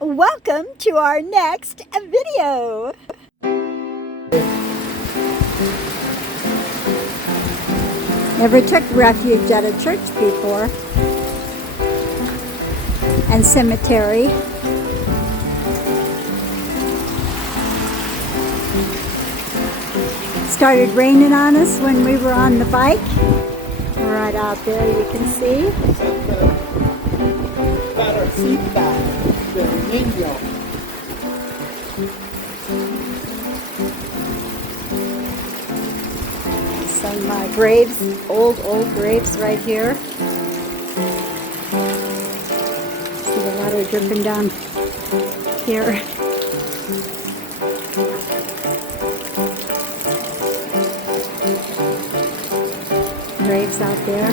Welcome to our next video. Never took refuge at a church before. And cemetery. Started raining on us when we were on the bike. Right out there you can see. Some graves, old graves right here. See the water dripping down here. Graves out there.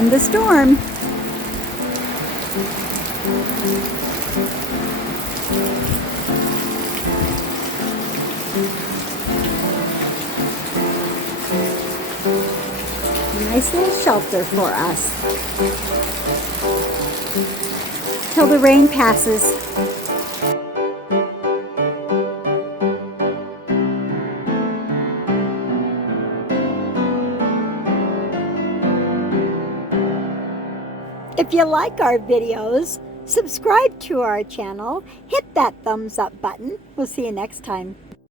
And the storm. Nice little shelter for us till the rain passes. If you like our videos, subscribe to our channel, hit that thumbs up button. We'll see you next time.